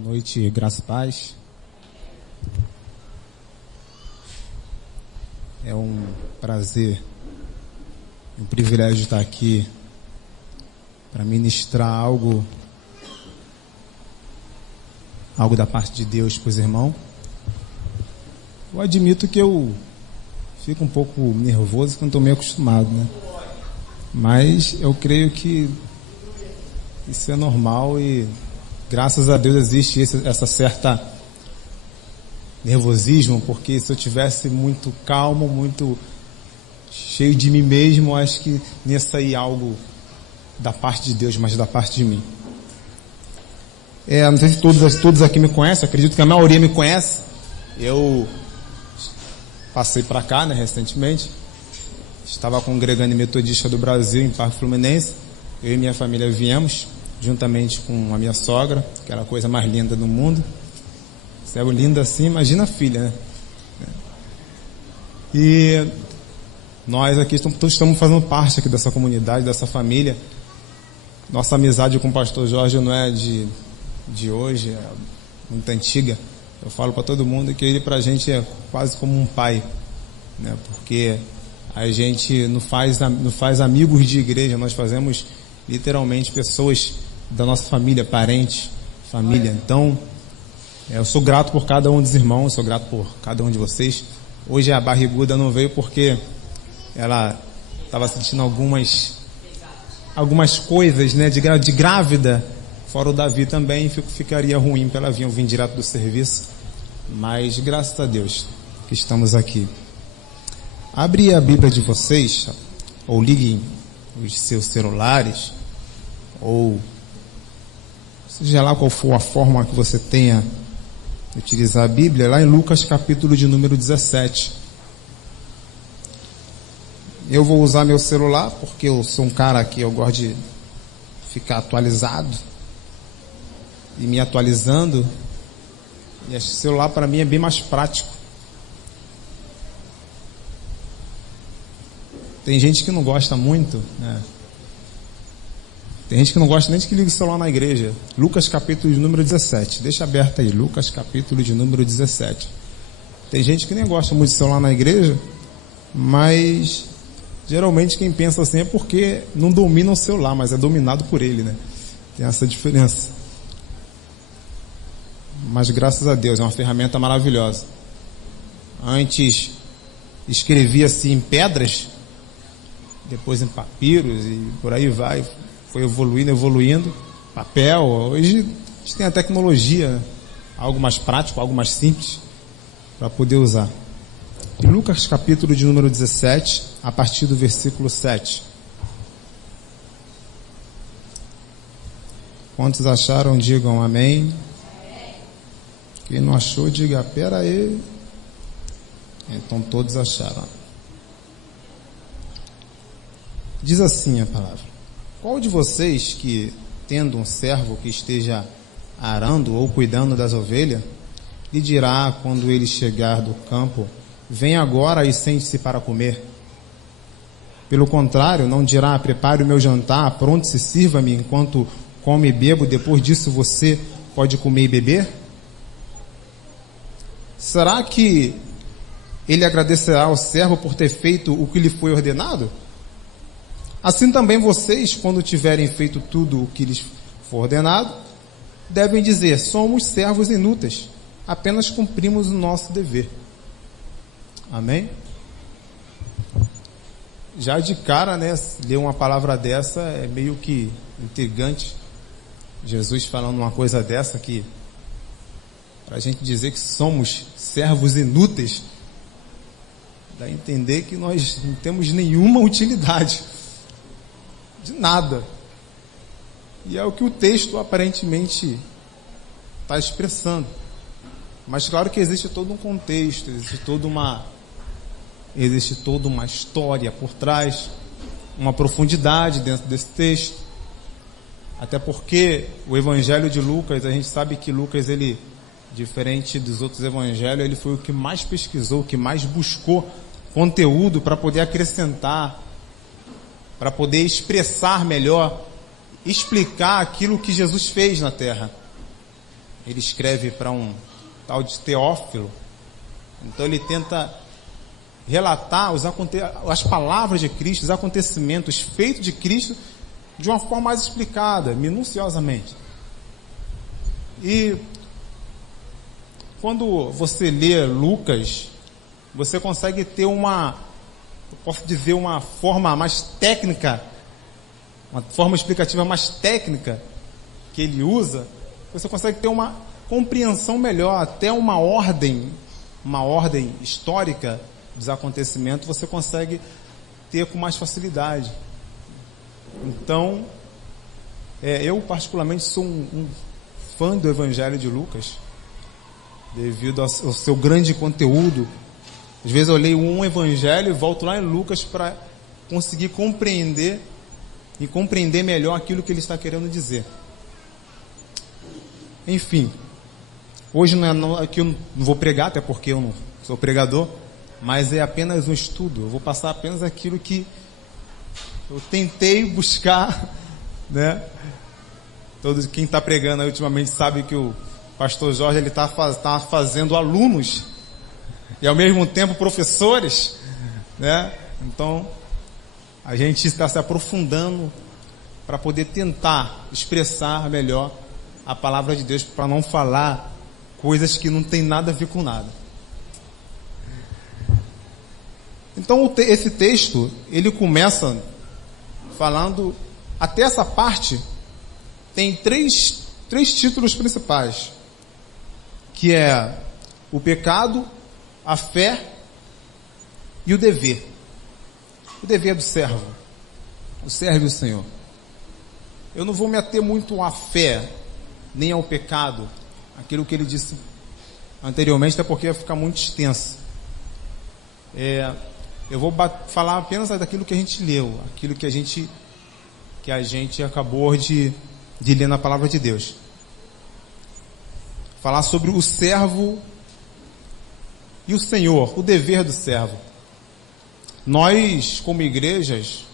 Boa noite, graça e paz. É um prazer, um privilégio estar aqui para ministrar algo da parte de Deus para os irmãos. Eu admito que eu fico um pouco nervoso quando estou meio acostumado, né? Mas eu creio que isso é normal e graças a Deus existe essa certa nervosismo, porque se eu tivesse muito calmo, muito cheio de mim mesmo, acho que não ia sair algo da parte de Deus, mas da parte de mim. Não sei se todos aqui me conhecem, acredito que a maioria me conhece. Eu passei para cá, né, recentemente. Estava congregando em Metodista do Brasil, em Parque Fluminense. Eu e minha família viemos, juntamente com a minha sogra, que era a coisa mais linda do mundo. Se é linda assim, imagina a filha, né? E nós aqui estamos fazendo parte aqui dessa comunidade, dessa família. Nossa amizade com o pastor Jorge não é de hoje, é muito antiga. Eu falo para todo mundo que ele pra gente é quase como um pai, né? Porque a gente não faz amigos de igreja, nós fazemos literalmente pessoas da nossa família, parentes, família. Então, eu sou grato por cada um dos irmãos, sou grato por cada um de vocês. Hoje a barriguda não veio porque ela estava sentindo algumas coisas, né, de grávida, fora o Davi também, ficaria ruim para ela vir, eu vim direto do serviço, mas graças a Deus que estamos aqui. Abre a Bíblia de vocês, ou liguem os seus celulares, ou seja lá qual for a forma que você tenha de utilizar a Bíblia, lá em Lucas capítulo de número 17. Eu vou usar meu celular, porque eu sou um cara que eu gosto de ficar atualizado, e me atualizando, e esse celular para mim é bem mais prático. Tem gente que não gosta muito, né? Tem gente que não gosta nem de que ligue o celular na igreja. Lucas capítulo de número 17. Deixa aberto aí, Lucas capítulo de número 17. Tem gente que nem gosta muito de celular na igreja, mas geralmente quem pensa assim é porque não domina o celular, mas é dominado por ele, né? Tem essa diferença. Mas graças a Deus, é uma ferramenta maravilhosa. Antes escrevia assim em pedras, depois em papiros e por aí vai. Foi evoluindo, papel. Hoje a gente tem a tecnologia, né? Algo mais prático, algo mais simples para poder usar. Lucas capítulo de número 17, a partir do versículo 7. Quantos acharam, digam amém. Quem não achou, diga, pera aí. Então todos acharam. Diz assim a palavra: qual de vocês que, tendo um servo que esteja arando ou cuidando das ovelhas, lhe dirá quando ele chegar do campo: vem agora e sente-se para comer? Pelo contrário, não dirá: prepare o meu jantar, apronte-se, sirva-me enquanto come e bebo, depois disso você pode comer e beber? Será que ele agradecerá ao servo por ter feito o que lhe foi ordenado? Assim também vocês, quando tiverem feito tudo o que lhes for ordenado, devem dizer: somos servos inúteis, apenas cumprimos o nosso dever. Amém? Já de cara, né, ler uma palavra dessa é meio que intrigante. Jesus falando uma coisa dessa aqui, para a gente dizer que somos servos inúteis, dá a entender que nós não temos nenhuma utilidade. De nada. E é o que o texto aparentemente está expressando. Mas claro que existe todo um contexto, existe toda uma história por trás, uma profundidade dentro desse texto. Até porque o Evangelho de Lucas, a gente sabe que Lucas, ele, diferente dos outros evangelhos, ele foi o que mais pesquisou, o que mais buscou conteúdo para poder acrescentar, para poder expressar melhor, explicar aquilo que Jesus fez na terra. ele escreve para um tal de Teófilo. Então ele tenta relatar as palavras de Cristo, os acontecimentos, os feitos de Cristo, de uma forma mais explicada, minuciosamente. E quando você lê Lucas, você consegue ter uma forma mais técnica, uma forma explicativa mais técnica que ele usa, você consegue ter uma compreensão melhor, até uma ordem histórica dos acontecimentos, você consegue ter com mais facilidade. Então, eu particularmente sou um fã do Evangelho de Lucas, devido ao seu grande conteúdo. Às vezes eu leio um evangelho e volto lá em Lucas para conseguir compreender melhor aquilo que ele está querendo dizer. Enfim, hoje aqui eu não vou pregar, até porque eu não sou pregador, mas é apenas um estudo. Eu vou passar apenas aquilo que eu tentei buscar, né? Quem está pregando aí ultimamente sabe que o pastor Jorge ele está fazendo alunos e ao mesmo tempo professores, né? Então a gente está se aprofundando para poder tentar expressar melhor a palavra de Deus, para não falar coisas que não tem nada a ver com nada. Então esse texto ele começa falando, até essa parte tem três títulos principais, que é o pecado, a fé e o dever. O dever do servo. O servo do Senhor. Eu não vou me ater muito à fé, nem ao pecado, aquilo que ele disse anteriormente, até porque vai ficar muito extenso. Eu vou falar apenas daquilo que a gente leu, aquilo que a gente acabou de ler na palavra de Deus. Falar sobre o servo e o Senhor, o dever do servo. Nós, como igrejas,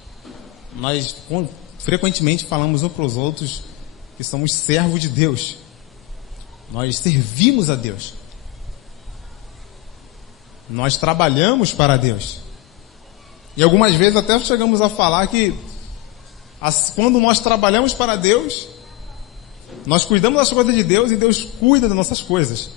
frequentemente falamos uns para os outros que somos servos de Deus. Nós servimos a Deus. Nós trabalhamos para Deus. E algumas vezes até chegamos a falar que quando nós trabalhamos para Deus, nós cuidamos das coisas de Deus e Deus cuida das nossas coisas.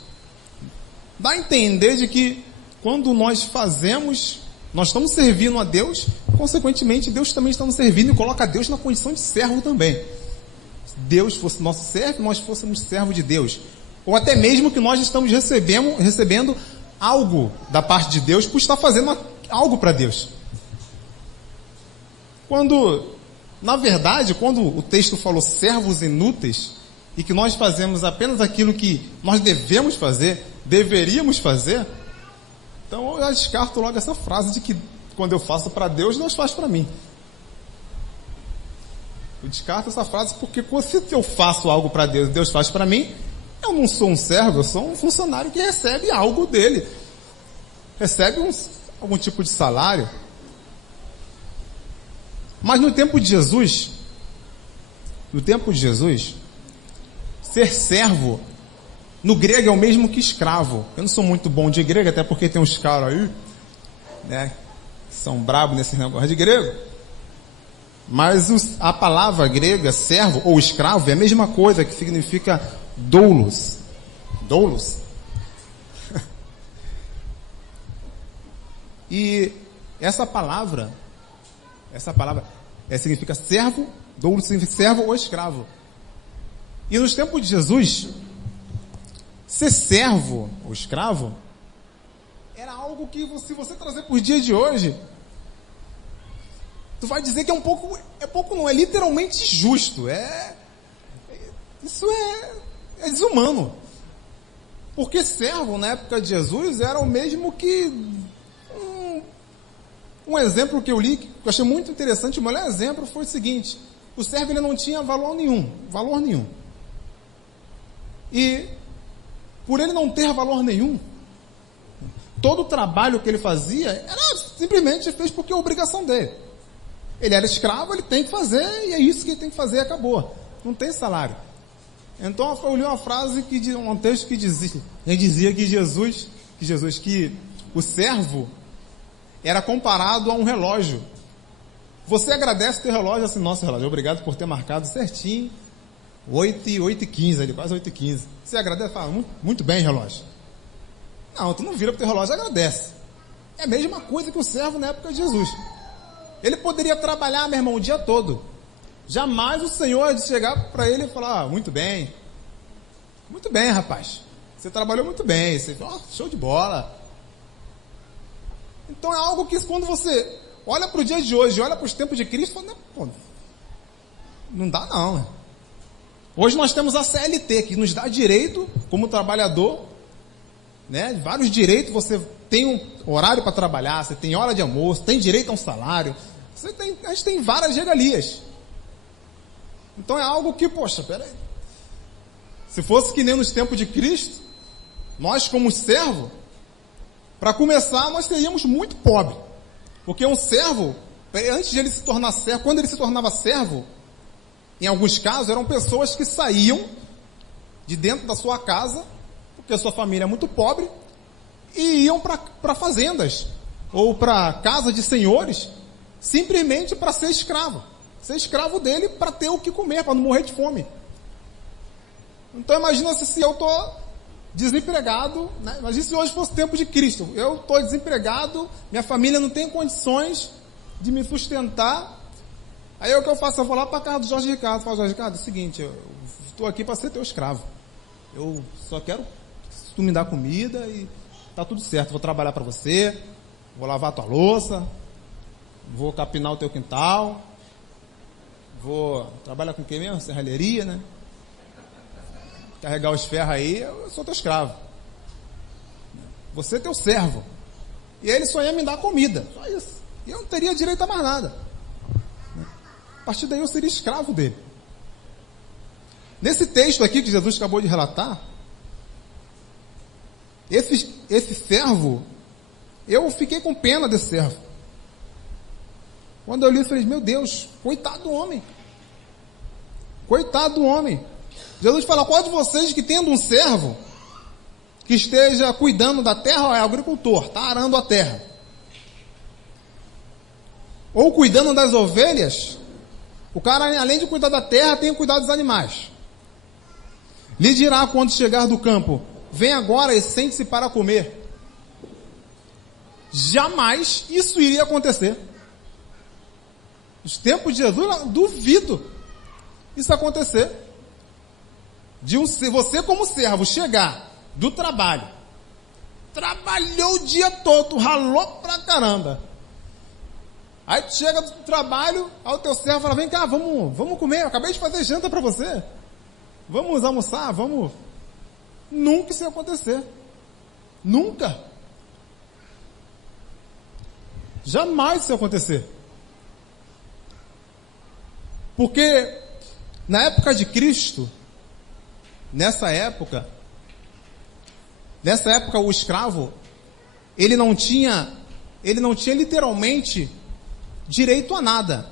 Dá a entender de que quando nós fazemos, nós estamos servindo a Deus, consequentemente Deus também está nos servindo e coloca Deus na condição de servo também. Se Deus fosse nosso servo, nós fôssemos servo de Deus. Ou até mesmo que nós estamos recebendo algo da parte de Deus por estar fazendo algo para Deus. Na verdade, quando o texto falou servos inúteis, e que nós fazemos apenas aquilo que nós devemos fazer, deveríamos fazer, então eu já descarto logo essa frase de que quando eu faço para Deus, Deus faz para mim. Eu descarto essa frase porque se eu faço algo para Deus, Deus faz para mim, eu não sou um servo, eu sou um funcionário que recebe algo dele. Recebe algum tipo de salário. Mas no tempo de Jesus, ser servo, no grego é o mesmo que escravo. Eu não sou muito bom de grego, até porque tem uns caras aí, né, que são brabos nesse negócio de grego. Mas a palavra grega, servo ou escravo, é a mesma coisa, que significa doulos. Doulos. E essa palavra significa servo, doulos significa servo ou escravo. E nos tempos de Jesus, ser servo ou escravo era algo que, se você trazer para os dias de hoje, tu vai dizer que é literalmente injusto. Isso é desumano. Porque servo na época de Jesus era o mesmo que um exemplo que eu li, que eu achei muito interessante, o melhor exemplo foi o seguinte: o servo ele não tinha valor nenhum. E por ele não ter valor nenhum, todo o trabalho que ele fazia era simplesmente fez porque é obrigação dele. Ele era escravo, ele tem que fazer, e é isso que ele tem que fazer, acabou. Não tem salário. Então eu li uma frase, um texto que dizia que o servo era comparado a um relógio. Você agradece o teu relógio, assim, nosso relógio, obrigado por ter marcado certinho, 8h15, ali, quase 8h15. Você agradece, fala, muito bem, relógio. Não, tu não vira pro teu relógio e agradece. É a mesma coisa que o servo na época de Jesus. Ele poderia trabalhar, meu irmão, o dia todo. Jamais o Senhor de chegar para ele e falar, muito bem, rapaz, você trabalhou muito bem, você, show de bola. Então é algo que quando você olha para o dia de hoje, olha para os tempos de Cristo, fala, não dá não. Hoje nós temos a CLT, que nos dá direito, como trabalhador, né, vários direitos. Você tem um horário para trabalhar, você tem hora de almoço, tem direito a um salário, a gente tem várias regalias. Então é algo que, poxa, peraí, se fosse que nem nos tempos de Cristo, nós como servo, para começar, nós seríamos muito pobres. Porque um servo, antes de ele se tornar servo, quando ele se tornava servo, em alguns casos, eram pessoas que saíam de dentro da sua casa, porque a sua família é muito pobre, e iam para fazendas, ou para casa de senhores, simplesmente para ser escravo. Ser escravo dele para ter o que comer, para não morrer de fome. Então imagina se eu estou desempregado, né? Imagina se hoje fosse o tempo de Cristo. Eu estou desempregado, minha família não tem condições de me sustentar. Aí o que eu faço? Eu vou lá para a casa do Jorge Ricardo. Falo, Jorge Ricardo, é o seguinte, eu estou aqui para ser teu escravo. Eu só quero que tu me dá comida e tá tudo certo. Vou trabalhar para você, vou lavar a tua louça, vou capinar o teu quintal, vou trabalhar com o que mesmo? Serralheria, né? Carregar os ferros aí, eu sou teu escravo. Você é teu servo. E ele só ia me dar comida. Só isso. E eu não teria direito a mais nada. A partir daí eu seria escravo dele. Nesse texto aqui que Jesus acabou de relatar, esse servo, eu fiquei com pena desse servo. Quando eu li, eu falei, meu Deus, coitado do homem. Coitado do homem. Jesus fala, qual de vocês que tendo um servo que esteja cuidando da terra, é agricultor, está arando a terra, ou cuidando das ovelhas, o cara, além de cuidar da terra, tem que cuidar dos animais. Lhe dirá quando chegar do campo, vem agora e sente-se para comer. Jamais isso iria acontecer. Nos tempos de Jesus, eu duvido isso acontecer. Você como servo chegar do trabalho, trabalhou o dia todo, ralou pra caramba, aí tu chega do trabalho, aí o teu servo fala, vem cá, vamos comer, eu acabei de fazer janta para você, vamos almoçar, vamos. Nunca isso ia acontecer. Nunca. Jamais isso ia acontecer. Porque na época de Cristo, nessa época o escravo, ele não tinha literalmente direito a nada.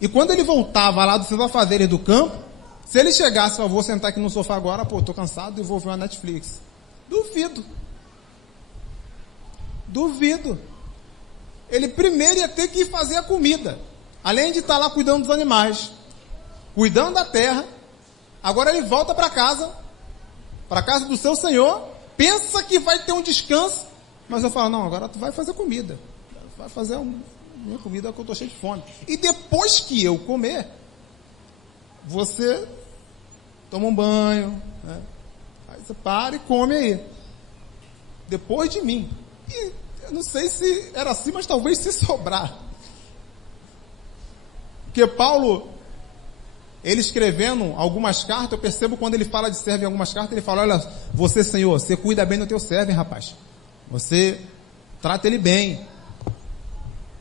E quando ele voltava lá dos seus afazeres do campo, se ele chegasse, eu vou sentar aqui no sofá agora, tô cansado e vou ver uma Netflix. Duvido. Ele primeiro ia ter que ir fazer a comida, além de estar lá cuidando dos animais, cuidando da terra. Agora ele volta para casa do seu senhor, pensa que vai ter um descanso, mas eu falo, não, agora tu vai fazer comida, vai fazer minha comida que eu estou cheio de fome. E depois que eu comer, você toma um banho, né? Aí você para e come aí, depois de mim. E eu não sei se era assim, mas talvez se sobrar. Porque Paulo, ele escrevendo algumas cartas, eu percebo quando ele fala de servo em algumas cartas, ele fala, olha, você, Senhor, você cuida bem do teu servo, hein, rapaz? Você trata ele bem.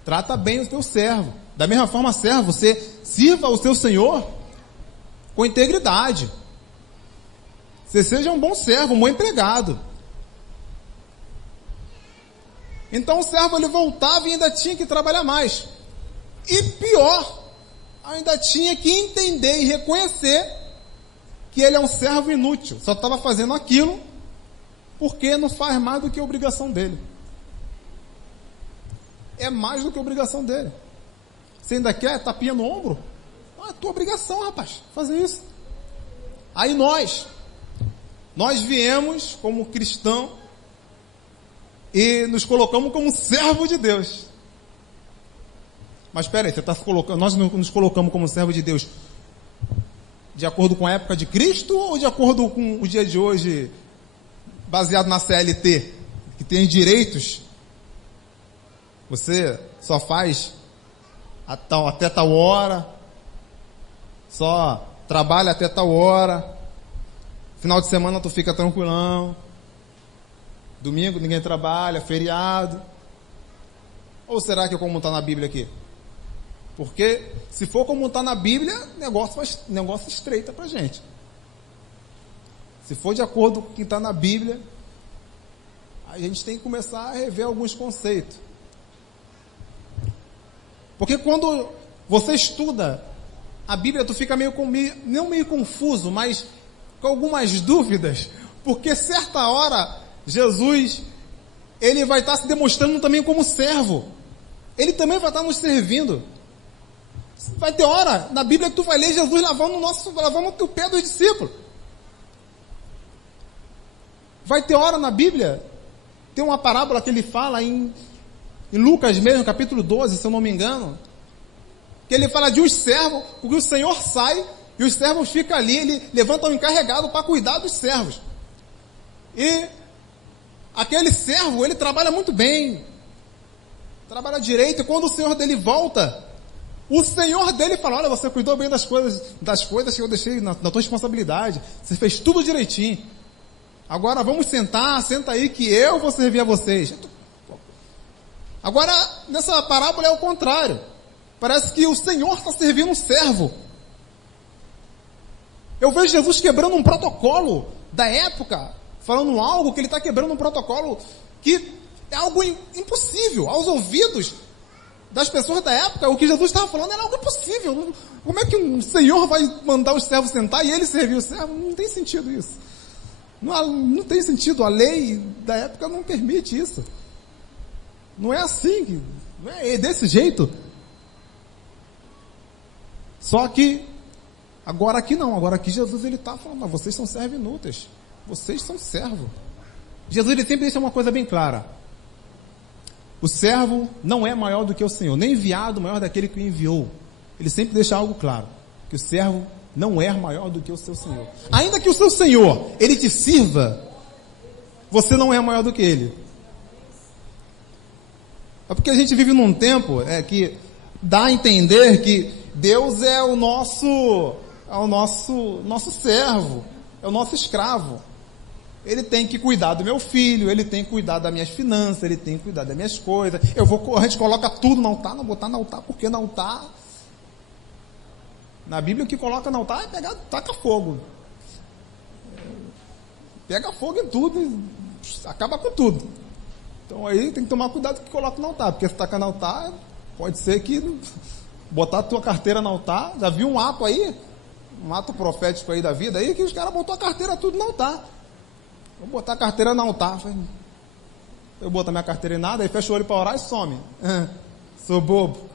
Trata bem o teu servo. Da mesma forma, servo, você sirva o seu Senhor com integridade. Você seja um bom servo, um bom empregado. Então o servo, ele voltava e ainda tinha que trabalhar mais. E pior, ainda tinha que entender e reconhecer que ele é um servo inútil, só estava fazendo aquilo porque não faz mais do que a obrigação dele. É mais do que a obrigação dele. Você ainda quer tapinha no ombro? É tua obrigação, rapaz, fazer isso. Aí nós viemos como cristão e nos colocamos como servo de Deus. Mas espera aí, você está se colocando, nós nos colocamos como servo de Deus de acordo com a época de Cristo ou de acordo com o dia de hoje, baseado na CLT, que tem direitos? Você só faz até tal hora, só trabalha até tal hora, final de semana tu fica tranquilão, domingo ninguém trabalha, feriado. Ou será que é como está na Bíblia aqui? Porque se for como está na Bíblia, negócio estreita pra gente. Se for de acordo com o que está na Bíblia, a gente tem que começar a rever alguns conceitos. Porque quando você estuda a Bíblia, tu fica não meio confuso, mas com algumas dúvidas, porque certa hora Jesus, ele vai estar se demonstrando também como servo. Ele também vai estar nos servindo. Vai ter hora na Bíblia que tu vai ler Jesus lavando o pé dos discípulos. Vai ter hora na Bíblia, tem uma parábola que ele fala em Lucas mesmo, capítulo 12, se eu não me engano, que ele fala de uns servos, porque o Senhor sai e os servos ficam ali, ele levanta o encarregado para cuidar dos servos. E aquele servo, ele trabalha muito bem, trabalha direito, e quando o Senhor dele volta, o Senhor dele fala: olha, você cuidou bem das coisas que eu deixei na tua responsabilidade, você fez tudo direitinho, agora vamos senta aí que eu vou servir a vocês. Agora, nessa parábola é o contrário, parece que o Senhor está servindo um servo. Eu vejo Jesus quebrando um protocolo da época, falando algo que ele está quebrando um protocolo que é algo impossível aos ouvidos das pessoas da época. O que Jesus estava falando era algo impossível. Como é que um senhor vai mandar os servos sentar e ele servir o servo? Não tem sentido isso. Não tem sentido. A lei da época não permite isso. Não é assim. Não é desse jeito. Só que agora aqui não. Agora aqui Jesus ele está falando: vocês são servos inúteis. Vocês são servos. Jesus ele sempre deixa uma coisa bem clara: o servo não é maior do que o Senhor, nem enviado maior daquele que o enviou. Ele sempre deixa algo claro, que o servo não é maior do que o seu Senhor. Ainda que o seu Senhor, ele te sirva, você não é maior do que ele. É porque a gente vive num tempo que dá a entender que Deus é o nosso servo, é o nosso escravo. Ele tem que cuidar do meu filho, ele tem que cuidar das minhas finanças, ele tem que cuidar das minhas coisas. A gente coloca tudo no altar, não botar no altar, porque no altar, na Bíblia o que coloca no altar é taca fogo. Pega fogo em tudo e acaba com tudo. Então aí tem que tomar cuidado com o que coloca no altar, porque se taca no altar, pode ser que botar a tua carteira no altar. Já viu um ato aí, um ato profético aí da vida aí, que os caras botou a carteira tudo no altar. Vou botar a carteira no altar. Eu boto a minha carteira em nada, aí fecha o olho para orar e some. Sou bobo.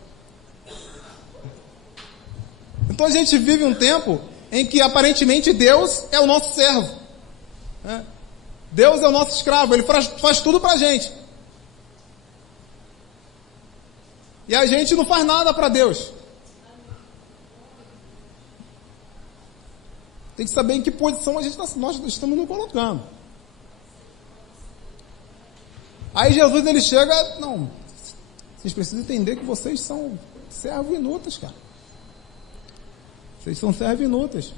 Então a gente vive um tempo em que aparentemente Deus é o nosso servo. Deus é o nosso escravo, ele faz tudo para a gente. E a gente não faz nada para Deus. Tem que saber em que posição nós estamos nos colocando. Aí Jesus ele chega: não, vocês precisam entender que vocês são servos inúteis, cara. Vocês são servos inúteis.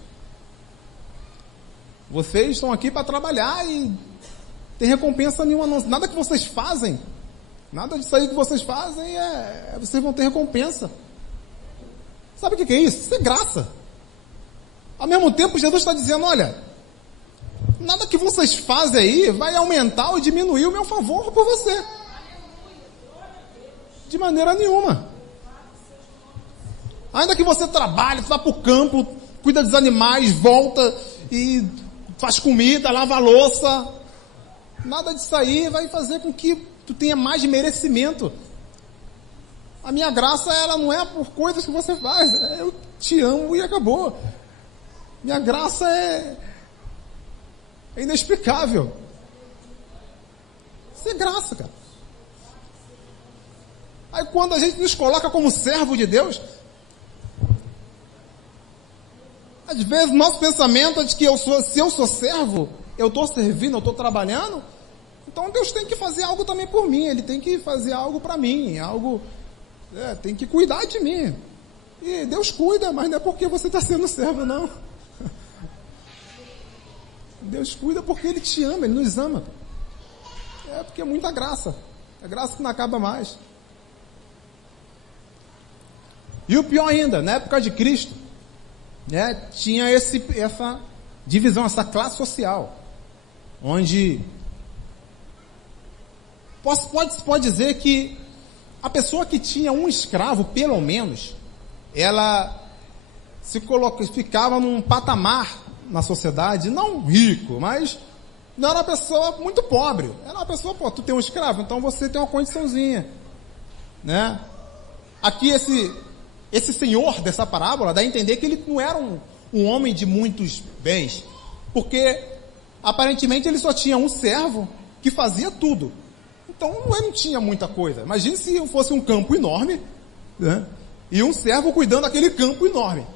Vocês estão aqui para trabalhar e tem recompensa nenhuma. Nada que vocês fazem, nada disso aí que vocês fazem vocês vão ter recompensa. Sabe o que é isso? Isso é graça. Ao mesmo tempo Jesus está dizendo: olha, nada que vocês fazem aí vai aumentar ou diminuir o meu favor por você. De maneira nenhuma. Ainda que você trabalhe, vá para o campo, cuida dos animais, volta e faz comida, lava a louça. Nada disso aí vai fazer com que tu tenha mais merecimento. A minha graça, ela não é por coisas que você faz. Eu te amo e acabou. Minha graça é inexplicável. Isso é graça, cara. Aí quando a gente nos coloca como servo de Deus, às vezes nosso pensamento é de que se eu sou servo, eu estou servindo, eu estou trabalhando, então Deus tem que fazer algo também por mim, Ele tem que fazer algo para mim, tem que cuidar de mim. E Deus cuida, mas não é porque você está sendo servo, não. Deus cuida porque Ele te ama, Ele nos ama. É porque é muita graça. É graça que não acaba mais. E o pior ainda, na época de Cristo, tinha essa divisão, essa classe social, onde pode dizer que a pessoa que tinha um escravo, pelo menos, ela ficava num patamar na sociedade, não rico, mas não era uma pessoa muito pobre. Era uma pessoa, tu tem um escravo, então você tem uma condiçãozinha, né? Aqui esse senhor dessa parábola dá a entender que ele não era um homem de muitos bens, porque aparentemente ele só tinha um servo que fazia tudo. Então ele não tinha muita coisa. Imagine se fosse um campo enorme, né? E um servo cuidando daquele campo enorme.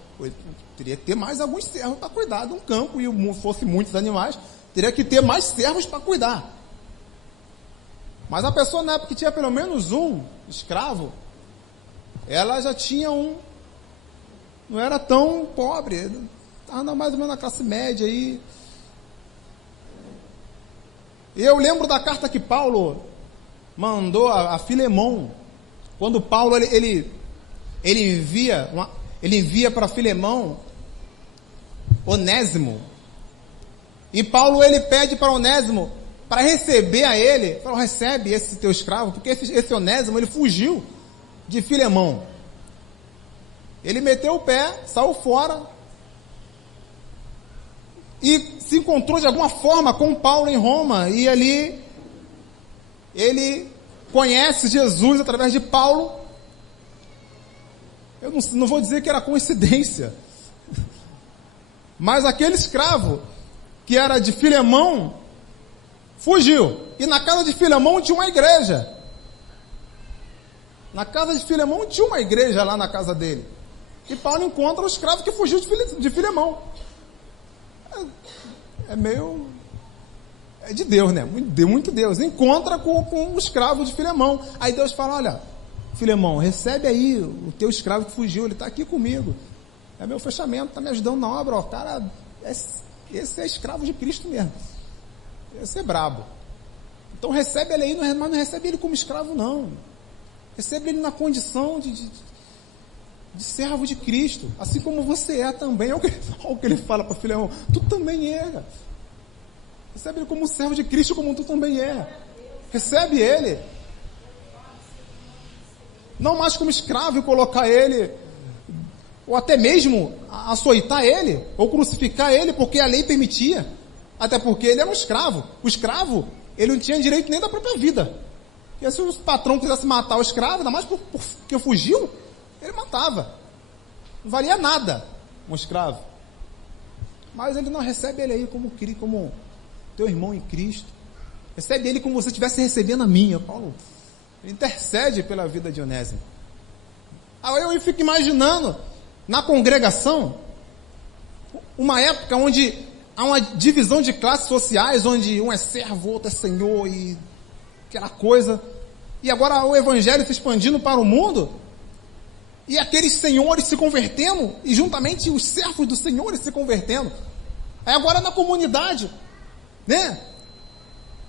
Teria que ter mais alguns servos para cuidar de um campo, e fosse muitos animais, teria que ter mais servos para cuidar. Mas a pessoa na época que tinha pelo menos um escravo, ela já tinha não era tão pobre, estava mais ou menos na classe média aí. Eu lembro da carta que Paulo mandou a Filemão, quando Paulo ele envia para Filemão Onésimo, e Paulo ele pede para Onésimo para receber a ele, falou: recebe esse teu escravo, porque esse Onésimo ele fugiu de Filemão. Ele meteu o pé, saiu fora e se encontrou de alguma forma com Paulo em Roma, e ali ele conhece Jesus através de Paulo. Eu não vou dizer que era coincidência, mas aquele escravo que era de Filemão fugiu, e na casa de Filemão tinha uma igreja. Na casa de Filemão tinha uma igreja lá na casa dele. E Paulo encontra o escravo que fugiu de Filemão. É de Deus, né? Muito Deus. Encontra com o escravo de Filemão. Aí Deus fala: olha, Filemão, recebe aí o teu escravo que fugiu, ele está aqui comigo. É meu fechamento, está me ajudando na obra. Ó, cara, esse é escravo de Cristo mesmo. Esse é brabo. Então recebe ele aí, mas não recebe ele como escravo, não. Recebe ele na condição de servo de Cristo, assim como você é também. Olha o que ele fala para Filemão: tu também é, cara. Recebe ele como servo de Cristo, como tu também é. Recebe ele, não mais como escravo e colocar ele, ou até mesmo açoitar ele, ou crucificar ele, porque a lei permitia, até porque ele era um escravo. O escravo, ele não tinha direito nem da própria vida. E se o patrão quisesse matar o escravo, ainda mais porque fugiu, ele matava. Não valia nada um escravo. Mas ele não recebe ele aí como teu irmão em Cristo. Recebe ele como se você estivesse recebendo a minha. Paulo intercede pela vida de Onésimo. Aí eu fico imaginando, na congregação, uma época onde há uma divisão de classes sociais, onde um é servo, outro é senhor, e aquela coisa, e agora o evangelho se expandindo para o mundo, e aqueles senhores se convertendo, e juntamente os servos dos senhores se convertendo. Aí agora na comunidade, né?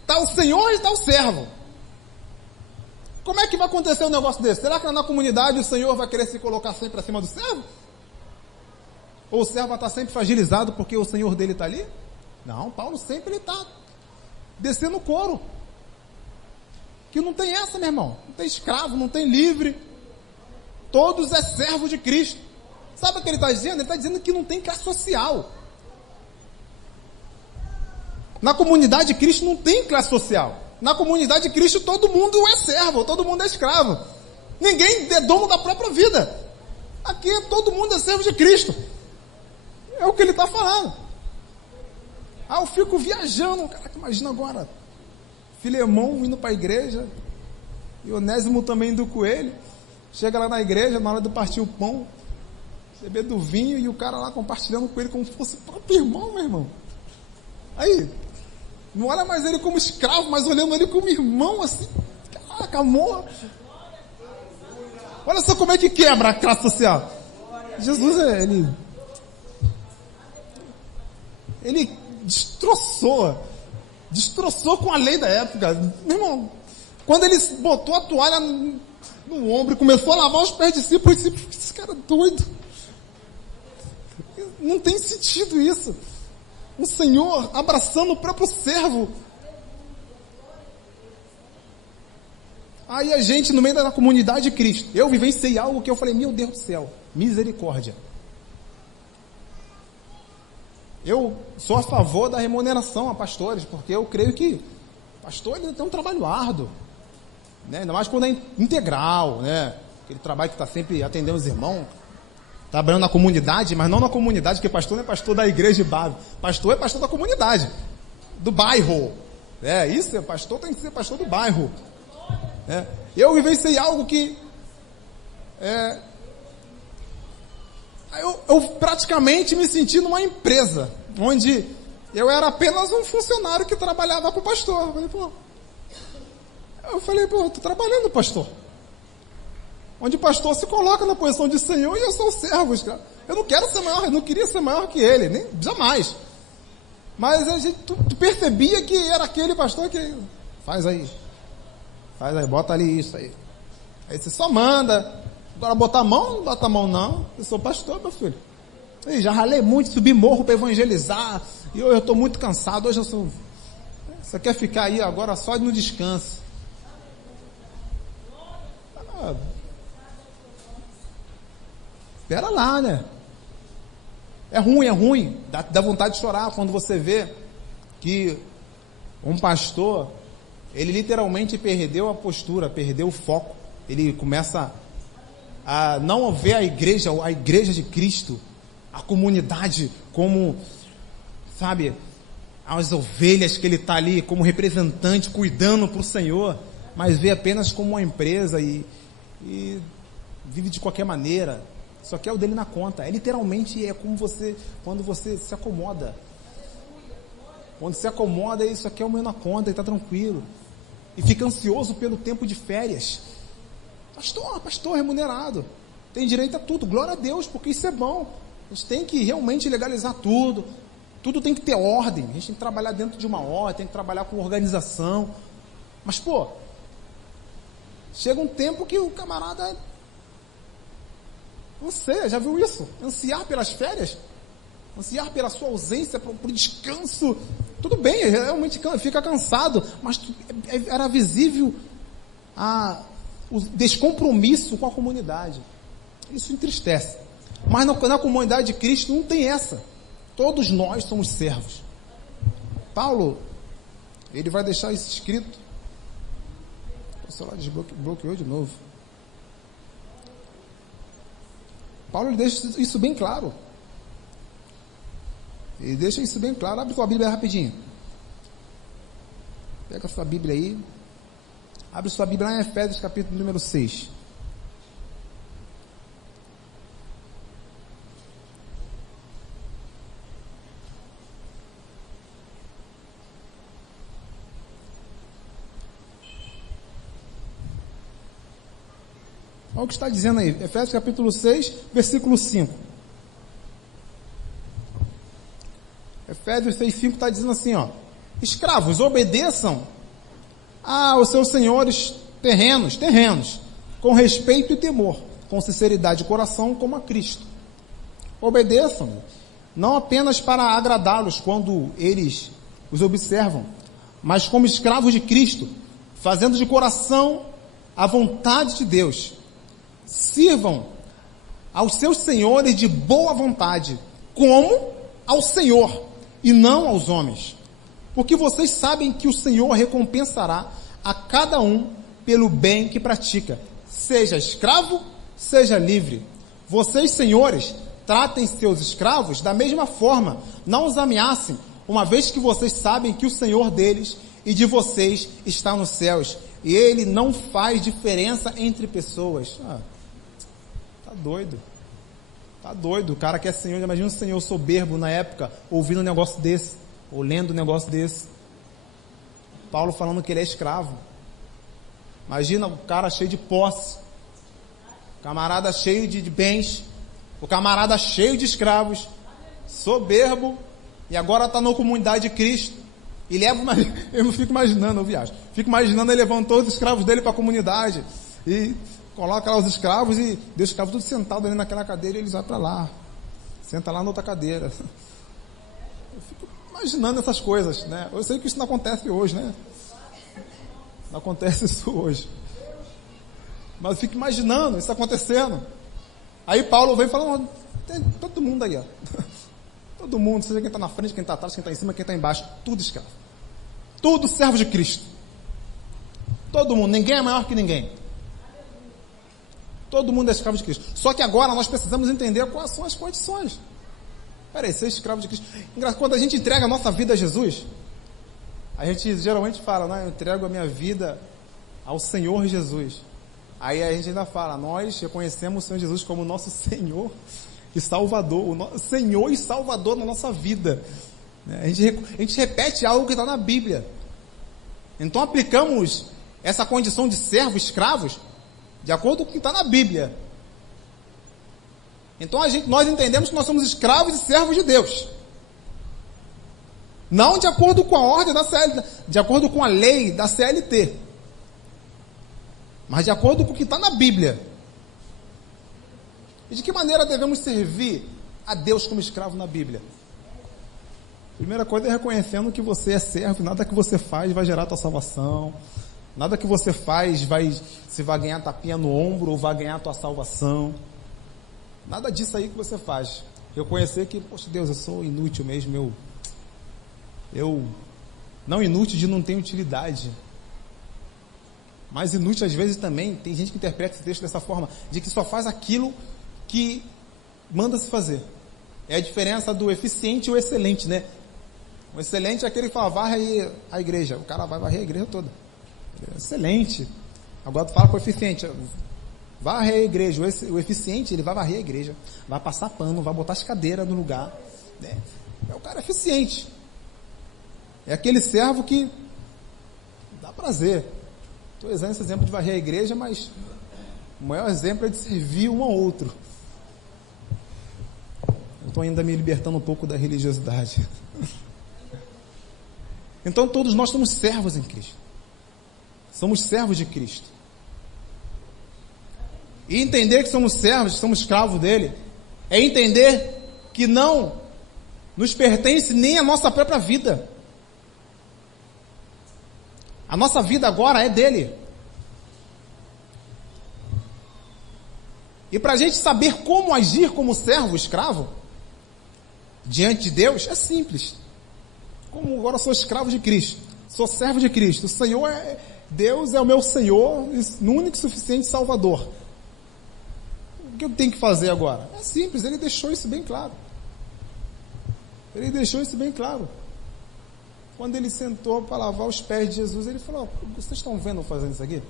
Está o senhor e está o servo. Como é que vai acontecer um negócio desse? Será que na comunidade o senhor vai querer se colocar sempre acima do servo? Ou o servo vai estar sempre fragilizado porque o senhor dele está ali? Não, Paulo sempre ele está descendo o couro. Que não tem essa, meu irmão. Não tem escravo, não tem livre. Todos é servo de Cristo. Sabe o que ele está dizendo? Ele está dizendo que não tem classe social. Na comunidade de Cristo não tem classe social. Na comunidade de Cristo todo mundo é servo, todo mundo é escravo. Ninguém é dono da própria vida. Aqui todo mundo é servo de Cristo. É o que ele está falando. Eu fico viajando. Caraca, imagina agora. Filemão indo para a igreja. E Onésimo também indo com ele. Chega lá na igreja, na hora de partir o pão. Beber do vinho e o cara lá compartilhando com ele como se fosse o próprio irmão, meu irmão. Aí, não olha mais ele como escravo, mas olhando ele como irmão, assim. Caraca, amor. Olha só como é que quebra a classe social. Jesus, ele destroçou com a lei da época. Meu irmão, quando ele botou a toalha no ombro e começou a lavar os pés de discípulos, esse cara é doido. Não tem sentido isso. Um Senhor abraçando o próprio servo. Aí a gente, no meio da comunidade de Cristo, eu vivenciei algo que eu falei, meu Deus do céu, misericórdia. Eu sou a favor da remuneração a pastores, porque eu creio que pastor ele tem um trabalho árduo, né? Ainda mais quando é integral, né? Aquele trabalho que está sempre atendendo os irmãos, trabalhando na comunidade, mas não na comunidade, porque pastor não é pastor da igreja de base, pastor é pastor da comunidade, do bairro. Isso, pastor tem que ser pastor do bairro. Eu vivenciei algo que eu praticamente me senti numa empresa, onde eu era apenas um funcionário que trabalhava com o pastor. Eu falei, tô trabalhando, pastor. Onde o pastor se coloca na posição de senhor e eu sou servo. Eu não quero ser maior, eu não queria ser maior que ele, nem jamais. Mas a gente, tu percebia que era aquele pastor que faz aí, bota ali isso aí. Aí você só manda. Agora botar a mão, não bota a mão não. Eu sou pastor, meu filho. Eu já ralei muito, subi morro para evangelizar. E eu estou muito cansado. Hoje eu sou. Você quer ficar aí agora só no descanso? Espera lá, né? É ruim. Dá vontade de chorar quando você vê que um pastor, ele literalmente perdeu a postura, perdeu o foco. Ele começa a não ver a igreja de Cristo, a comunidade como, sabe, as ovelhas que ele está ali como representante, cuidando para o Senhor, mas vê apenas como uma empresa e vive de qualquer maneira. Só que é o dele na conta. Literalmente é como quando você se acomoda. Quando se acomoda, isso aqui é o meu na conta e está tranquilo. E fica ansioso pelo tempo de férias. Pastor remunerado. Tem direito a tudo. Glória a Deus, porque isso é bom. A gente tem que realmente legalizar tudo. Tudo tem que ter ordem. A gente tem que trabalhar dentro de uma ordem, tem que trabalhar com organização. Mas, chega um tempo que o camarada... Não sei, já viu isso? Ansiar pelas férias? Ansiar pela sua ausência, por descanso. Tudo bem, realmente fica cansado, mas era visível o descompromisso com a comunidade. Isso entristece. Mas na comunidade de Cristo não tem essa. Todos nós somos servos. Paulo, ele vai deixar isso escrito. O celular desbloqueou de novo. Paulo ele deixa isso bem claro. Ele deixa isso bem claro. Abre sua Bíblia rapidinho. Pega a sua Bíblia aí. Abre sua Bíblia lá em Efésios capítulo número 6. Olha o que está dizendo aí, Efésios capítulo 6, versículo 5. Efésios 6, 5 está dizendo assim, escravos, obedeçam aos seus senhores terrenos, com respeito e temor, com sinceridade de coração, como a Cristo. Obedeçam, não apenas para agradá-los quando eles os observam, mas como escravos de Cristo, fazendo de coração a vontade de Deus. Sirvam aos seus senhores de boa vontade, como ao Senhor, e não aos homens, porque vocês sabem que o Senhor recompensará a cada um pelo bem que pratica, seja escravo, seja livre. Vocês, senhores, tratem seus escravos da mesma forma, não os ameacem, uma vez que vocês sabem que o Senhor deles e de vocês está nos céus, e Ele não faz diferença entre pessoas. Tá doido. Tá doido. O cara que é senhor, imagina um senhor soberbo na época, ouvindo um negócio desse, ou lendo um negócio desse. Paulo falando que ele é escravo. Imagina o cara cheio de posse, o camarada cheio de bens, o camarada cheio de escravos, soberbo, e agora está na comunidade de Cristo. E leva uma... Eu não fico imaginando, eu viajo. Fico imaginando ele levando todos os escravos dele para a comunidade. E coloca lá os escravos e deixa os escravos tudo sentados ali naquela cadeira e eles vão para lá. Senta lá na outra cadeira. Eu fico imaginando essas coisas, né? Eu sei que isso não acontece hoje, né? Não acontece isso hoje. Mas eu fico imaginando isso acontecendo. Aí Paulo vem falando, tem todo mundo aí, ó. Todo mundo, seja quem está na frente, quem está atrás, quem está em cima, quem está embaixo, tudo escravo. Tudo servo de Cristo. Todo mundo, ninguém é maior que ninguém. Todo mundo é escravo de Cristo. Só que agora nós precisamos entender quais são as condições. Peraí, ser escravo de Cristo. Quando a gente entrega a nossa vida a Jesus, a gente geralmente fala, né? Eu entrego a minha vida ao Senhor Jesus. Aí a gente ainda fala, nós reconhecemos o Senhor Jesus como nosso Senhor e Salvador, o Senhor e Salvador na nossa vida. A gente repete algo que está na Bíblia. Então aplicamos essa condição de servo, escravos, de acordo com o que está na Bíblia. Então nós entendemos que nós somos escravos e servos de Deus. Não de acordo com a ordem da CLT, de acordo com a lei da CLT, mas de acordo com o que está na Bíblia. E de que maneira devemos servir a Deus como escravo na Bíblia? Primeira coisa é reconhecendo que você é servo, nada que você faz vai gerar a tua salvação, nada que você faz você vai ganhar tapinha no ombro ou vai ganhar a tua salvação. Nada disso aí que você faz. Reconhecer que, poxa Deus, eu sou inútil mesmo, eu não inútil de não ter utilidade, mas inútil às vezes também, tem gente que interpreta esse texto dessa forma, de que só faz aquilo que manda se fazer. É a diferença do eficiente e o excelente, né? O excelente é aquele que fala, varre a igreja. O cara vai varrer a igreja toda. Excelente. Agora tu fala com o eficiente, varre a igreja. O eficiente, ele vai varrer a igreja, vai passar pano, vai botar as cadeiras no lugar, né? É o cara eficiente. É aquele servo que dá prazer. Estou usando esse exemplo de varrer a igreja, mas o maior exemplo é de servir um ao outro. Eu estou ainda me libertando um pouco da religiosidade. Então todos nós somos servos em Cristo. Somos servos de Cristo. E entender que somos servos, que somos escravos dele, é entender que não nos pertence nem a nossa própria vida. A nossa vida agora é dele. E para a gente saber como agir como servo, escravo, diante de Deus, é simples. Como agora eu sou escravo de Cristo, sou servo de Cristo, o Senhor Deus é o meu Senhor, único e suficiente Salvador. O que eu tenho que fazer agora? É simples, ele deixou isso bem claro. Ele deixou isso bem claro. Quando ele sentou para lavar os pés de Jesus, ele falou, vocês estão vendo eu fazendo isso aqui?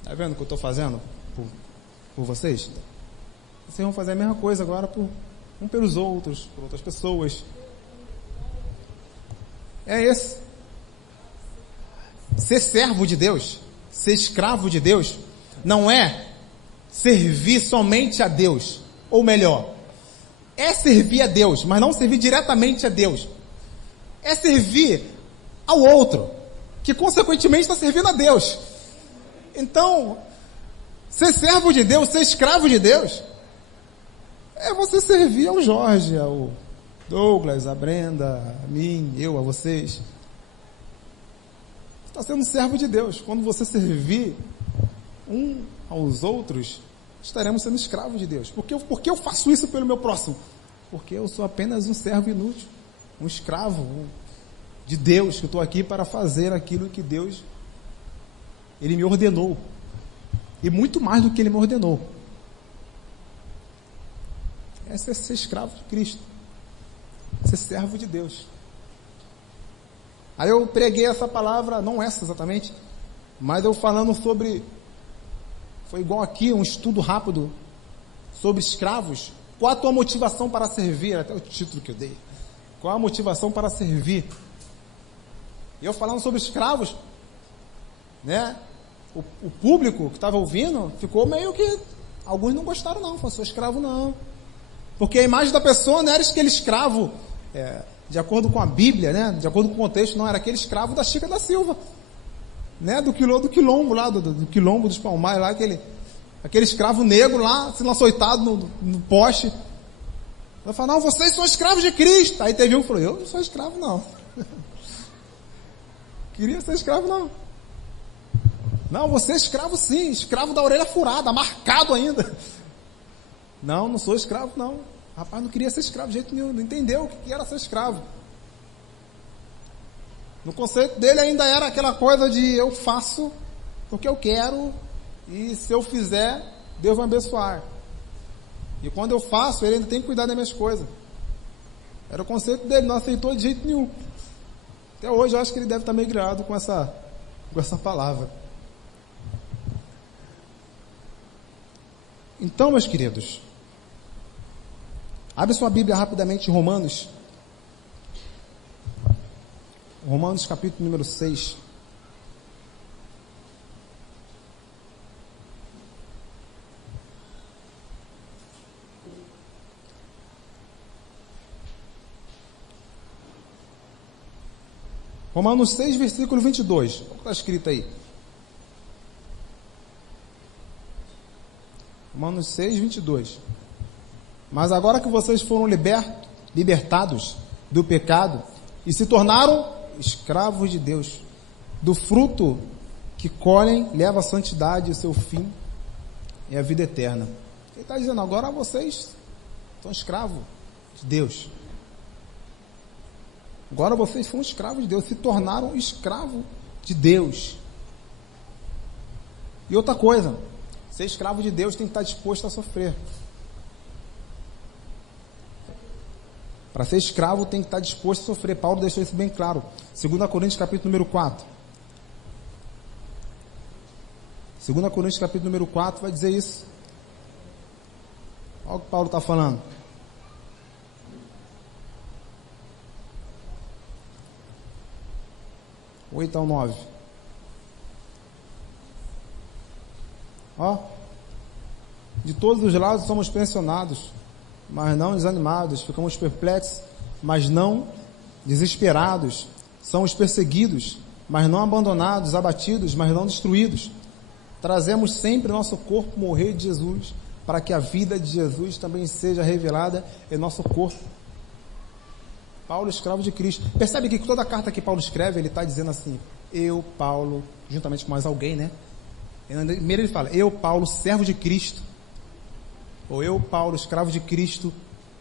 Está vendo o que eu estou fazendo por vocês? Vocês vão fazer a mesma coisa agora pelos outros, por outras pessoas. É esse. Ser servo de Deus, ser escravo de Deus, não é servir somente a Deus, ou melhor, é servir a Deus, mas não servir diretamente a Deus. É servir ao outro, que consequentemente está servindo a Deus. Então, ser servo de Deus, ser escravo de Deus, é você servir ao Jorge, ao Douglas, a Brenda, a mim, a vocês. Você está sendo servo de Deus. Quando você servir um aos outros, estaremos sendo escravos de Deus. Por que eu faço isso pelo meu próximo? Porque eu sou apenas um servo inútil, um escravo, de Deus, que eu estou aqui para fazer aquilo que Deus, Ele me ordenou. E muito mais do que Ele me ordenou. É ser escravo de Cristo. Ser servo de Deus. Aí eu preguei essa palavra, não essa exatamente, mas eu falando sobre, foi igual aqui, um estudo rápido sobre escravos. Qual a tua motivação para servir? Até o título que eu dei. Qual a motivação para servir? E eu falando sobre escravos, né? O público que estava ouvindo ficou meio que, alguns não gostaram não, falou, sou escravo não. Porque a imagem da pessoa não era aquele escravo, de acordo com a Bíblia, né? De acordo com o contexto, não era aquele escravo da Chica da Silva, né? Do quilombo lá, do quilombo dos Palmares lá, aquele escravo negro lá, sendo açoitado no poste. Ela falou, não, vocês são escravos de Cristo. Aí teve um que falou, eu não sou escravo não. Queria ser escravo não. Não, você é escravo sim, escravo da orelha furada, marcado ainda. Não, não sou escravo não. Rapaz, não queria ser escravo de jeito nenhum, não entendeu o que era ser escravo. No conceito dele ainda era aquela coisa de eu faço porque eu quero e se eu fizer, Deus vai abençoar. E quando eu faço, ele ainda tem que cuidar das minhas coisas. Era o conceito dele, não aceitou de jeito nenhum. Até hoje eu acho que ele deve estar meio criado com essa palavra. Então, meus queridos, abre sua Bíblia rapidamente em Romanos. Romanos capítulo número 6. Romanos 6, versículo 22. O que está escrito aí? Romanos 6, 22. Mas agora que vocês foram libertados do pecado e se tornaram escravos de Deus, do fruto que colhem leva a santidade e o seu fim é a vida eterna. Ele está dizendo, agora vocês são escravos de Deus. Agora vocês são escravos de Deus, se tornaram escravos de Deus. E outra coisa, ser escravo de Deus tem que estar disposto a sofrer. Para ser escravo tem que estar disposto a sofrer. Paulo deixou isso bem claro. 2 Coríntios capítulo número 4. 2 Coríntios capítulo número 4 vai dizer isso. Olha o que Paulo está falando. O 8 ao 9. Ó. De todos os lados somos pressionados, mas não desanimados. Ficamos perplexos, mas não desesperados. Somos perseguidos, mas não abandonados. Abatidos, mas não destruídos. Trazemos sempre nosso corpo morrer de Jesus, para que a vida de Jesus também seja revelada em nosso corpo. Paulo, escravo de Cristo. Percebe que toda a carta que Paulo escreve, ele está dizendo assim, eu, Paulo, juntamente com mais alguém, né? Primeiro ele fala, eu, Paulo, servo de Cristo. Ou eu, Paulo, escravo de Cristo,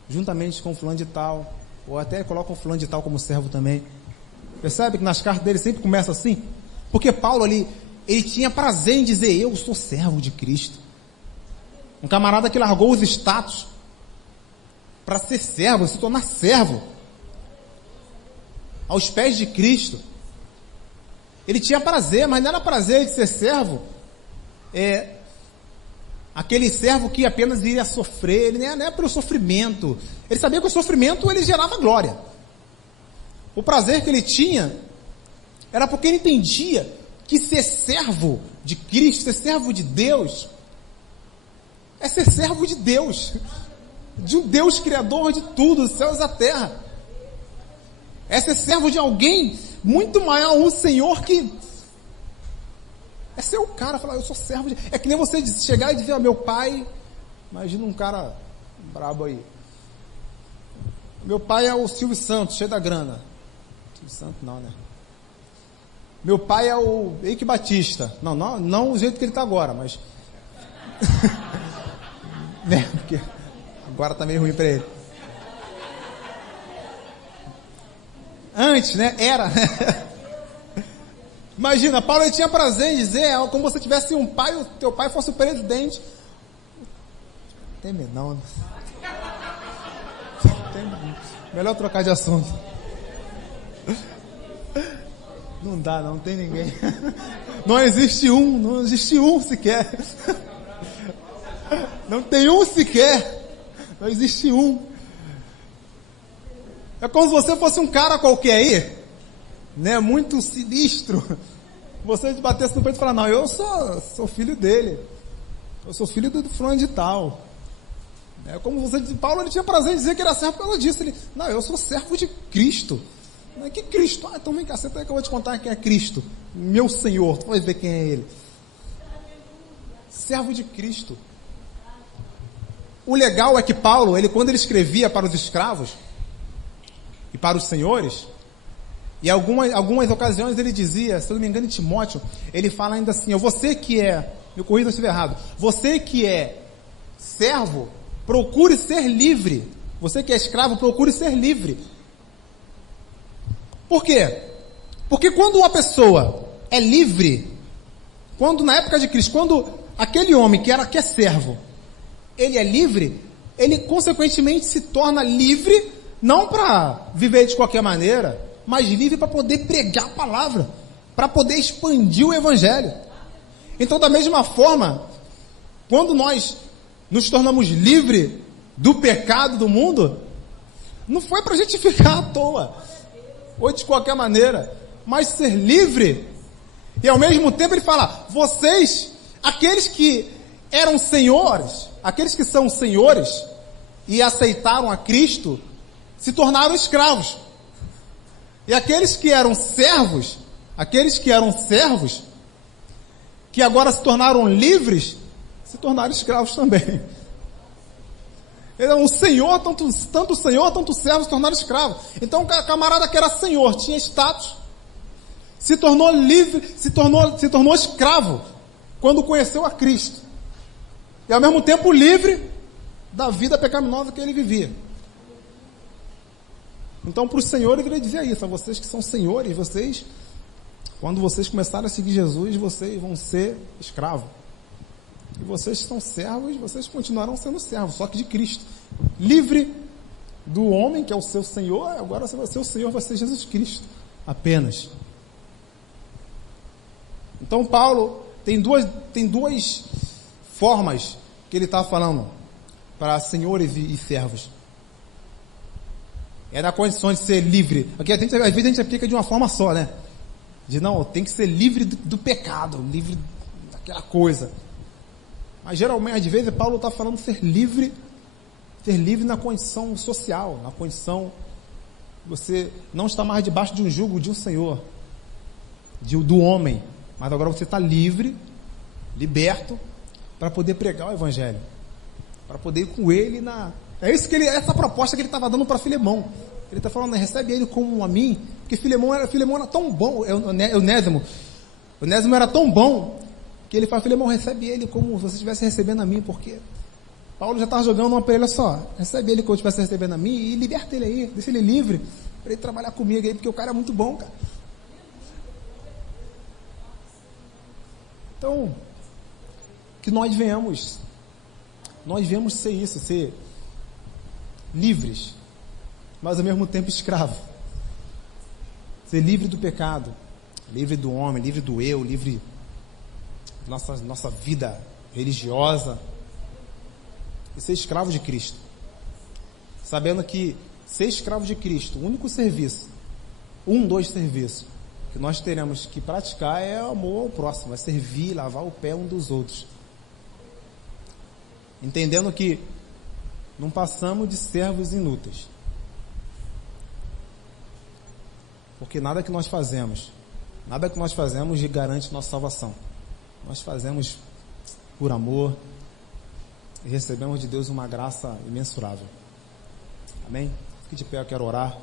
juntamente com fulano de tal. Ou até coloca o fulano de tal como servo também. Percebe que nas cartas dele sempre começa assim? Porque Paulo ali, ele tinha prazer em dizer, eu sou servo de Cristo. Um camarada que largou os status para ser servo, se tornar servo aos pés de Cristo. Ele tinha prazer, mas não era prazer de ser servo, aquele servo que apenas iria sofrer. Ele não é pelo sofrimento, ele sabia que o sofrimento ele gerava glória. O prazer que ele tinha era porque ele entendia que ser servo de Cristo, ser servo de Deus, é ser servo de Deus, de um Deus criador de tudo, os céus e a terra. É ser servo de alguém muito maior, um Senhor que é ser o cara, falar, eu sou servo de... É que nem você chegar e dizer, meu pai, imagina um cara brabo aí, meu pai é o Silvio Santos, cheio da grana. Silvio Santos não, né? Meu pai é o Eike Batista. Não o jeito que ele está agora, mas né? Porque agora está meio ruim para ele. Antes, né? Era. Imagina, Paulo ele tinha prazer em dizer como se você tivesse um pai e o teu pai fosse o presidente. Tem não. Melhor trocar de assunto. Não dá, não tem ninguém. Não existe um sequer. Não tem um sequer. Não existe um. É como se você fosse um cara qualquer aí, né, muito sinistro. Você batesse no peito e falar, não, eu sou filho dele. Eu sou filho do fulano de tal. É como você disse, Paulo ele tinha prazer em dizer que era servo por causa disso. Ele, não, eu sou servo de Cristo. Que Cristo? Ah, então vem cá, senta aí que eu vou te contar quem é Cristo. Meu Senhor, tu vai ver quem é Ele. Servo de Cristo. O legal é que Paulo, quando ele escrevia para os escravos e para os senhores, e algumas ocasiões ele dizia, se eu não me engano em Timóteo, ele fala ainda assim, você que é, me corrija se eu estiver errado, você que é servo, procure ser livre. Você que é escravo, procure ser livre. Por quê? Porque quando uma pessoa é livre, quando na época de Cristo, quando aquele homem que é servo, ele é livre, ele consequentemente se torna livre, não para viver de qualquer maneira, mas livre para poder pregar a palavra, para poder expandir o evangelho. Então, da mesma forma, quando nós nos tornamos livres do pecado do mundo, não foi para a gente ficar à toa, ou de qualquer maneira, mas ser livre. E ao mesmo tempo ele fala, vocês, aqueles que eram senhores, aqueles que são senhores e aceitaram a Cristo, se tornaram escravos. E aqueles que eram servos, que agora se tornaram livres, se tornaram escravos também. O Senhor, tanto o Senhor, tanto o servo se tornaram escravos. Então o camarada que era senhor, tinha status, se tornou livre, se tornou escravo, quando conheceu a Cristo. E ao mesmo tempo livre da vida pecaminosa que ele vivia. Então para os senhores ele dizia isso, a vocês que são senhores, quando vocês começarem a seguir Jesus, vocês vão ser escravos. E vocês que são servos, vocês continuarão sendo servos, só que de Cristo. Livre do homem, que é o seu Senhor, agora o Senhor vai ser Jesus Cristo, apenas. Então Paulo tem duas formas que ele está falando para senhores e servos. É na condição de ser livre. Aqui às vezes a gente aplica de uma forma só, né? Tem que ser livre do pecado, livre daquela coisa. Mas geralmente, às vezes, Paulo está falando ser livre na condição social, na condição de você não estar mais debaixo de um jugo de um senhor, do homem, mas agora você está livre, liberto, para poder pregar o evangelho, para poder ir com ele essa proposta que ele estava dando para Filemão. Ele está falando, recebe ele como a mim, porque Filemão era tão bom, Onésimo era tão bom, que ele fala, Filemão, recebe ele como se você estivesse recebendo a mim, porque Paulo já estava jogando uma para ele, olha só, recebe ele como se estivesse recebendo a mim e liberta ele aí, deixa ele livre, para ele trabalhar comigo aí, porque o cara é muito bom, cara. Então, que nós venhamos ser isso, ser livres, mas ao mesmo tempo escravo. Ser livre do pecado, livre do homem, livre do eu, livre nossa vida religiosa, e ser escravo de Cristo, sabendo que ser escravo de Cristo, o único serviço, dos serviços que nós teremos que praticar é o amor ao próximo, é servir, lavar o pé um dos outros, entendendo que não passamos de servos inúteis, porque nada que nós fazemos garante nossa salvação. Nós fazemos por amor e recebemos de Deus uma graça imensurável. Amém? Fique de pé, eu quero orar.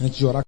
Antes de orar,